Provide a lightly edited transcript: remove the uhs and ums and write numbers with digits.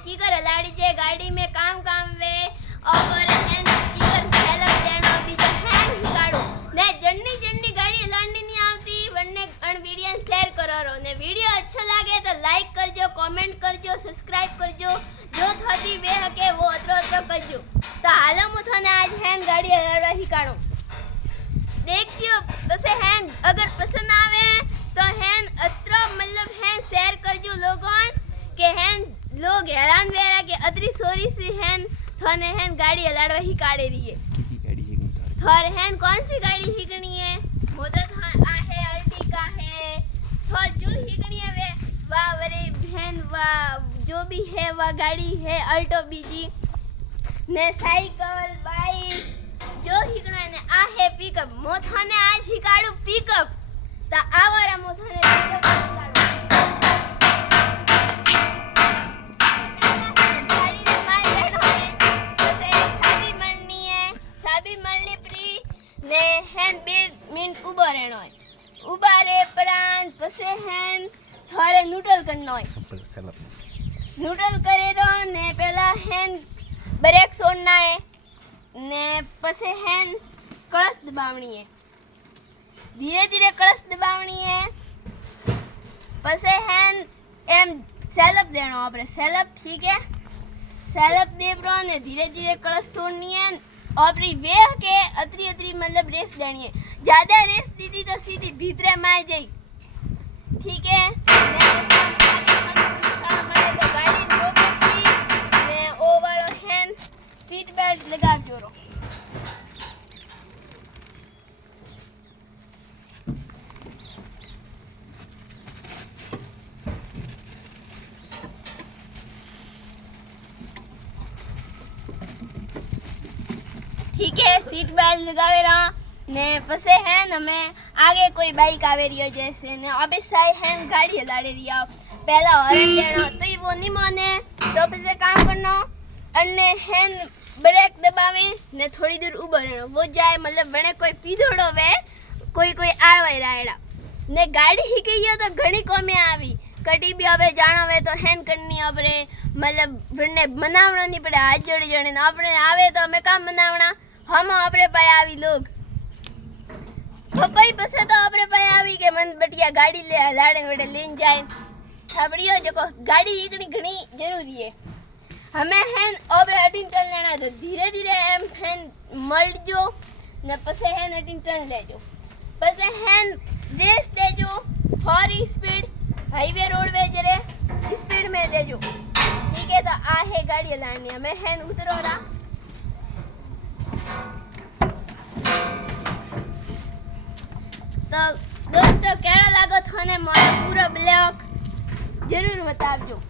की कर लाड़ी जे गाड़ी में काम काम वे और हैन की कर हेल्प देनो भी जो हैन हिकाड़ो ने जन्नी जन्नी गाड़ी लाड़नी नहीं आवती वन्ने अन वीडियो शेयर करो रो ने वीडियो अच्छा लागे तो लाइक करजो कमेंट करजो सब्सक्राइब करजो जो थती वे हके वो अतरो अतरो करजो तो हालो मु थने आज हैन गाड़ी लाड़वा हिकाड़ो देखियो बस हैन अगर पसंद आवे तो हैन अतरो मतलब हैन शेयर करजो लोगों के हैन लोग हैरान वेरा के अतरी सोरी सी हैन थने हैन गाड़ी लाड़वा हिकाड़े रही है की गाड़ी है थोर हैन कौन सी गाड़ी हिकनी है मोदत आ है अर्टिगा है थोर जो हिकनी है वे वा वरे हैन वा जो भी है वा गाड़ी है अल्टो बीजी ने साइकिल बाइक जो हिकना ने आ है पिकअप मोथाने आज हिकाड़ू पिकअप ता आवरा मोथाने पिकअप हिकाड़ू गाड़ी ने माय बहनो है तो साबी मळनी है साबी मळनी प्री ने हैन 2 मिनिट उबो रहनो है उबा रे प्राण पसे हैन थारे न्यूट्रल करनो है न्यूट्रल करे रो ने पहला हैन ब्रेक छोड़ना है ने पसे हैन कलश दबावनी है धीरे धीरे कलश दबावनी है पसे हैन एम सेलअप देनो आपरे सेलअप ठीक है सेलअप देवरो ने धीरे धीरे कलश छोड़नी है आपरी वे के अतरी अतरी मतलब रेस देनी है ज्यादा रेस दीदी तो सीधी भीतरे माय जाई ठीक है तो गाड़ी रोकती ने ओ वालो हैन सीट बेल्ट लगावजो रो ठीक है सीट बेल्ट लगावे रहा ने पसे है न मैं आगे कोई बाइक आवे रियो जैसे ने अबे साई है गाड़ी हलाड़े रिया पहला हॉर्न देना तो ये वो नहीं माने तो फिर काम करना अन्ने हैन ब्रेक दबावे ने थोड़ी दूर ऊबो रहनो वो जाए मतलब बने कोई पीधोड़ो वे कोई कोई आड़वाई रायड़ा ने गाड़ी ही गई तो घणी कोमे आवी कटी भी હવે જાણો તો હેન કરની આપણે मतलब બને બનાવણો નહીં પડે હાથ જોડી જોડીને આપણે આવે તો અમે કામ બનાવણા હમ આપણે પાય આવી લોગ પપ્પાઈ પાસે તો આપણે પાય આવી કે મન બટિયા ગાડી લે હલાડે વડે લઈને જાય થાબડીઓ જો ગાડી એકની ઘણી જરૂરી है हमें हैन ओबरे अटीन टन लेना तो धीरे धीरे एम हैन मळजो ने पसे हैन अटीन टन लेजो पसे हैन रेस देजो हॉरी स्पीड हाईवे रोडवे जरे स्पीड में देजो ठीक है तो आ है गाड़ी लानी हमें हैन उतरो रा तो दोस्तों केड़ा लागो थने मारो पूरा ब्लॉग जरूर बतावजो।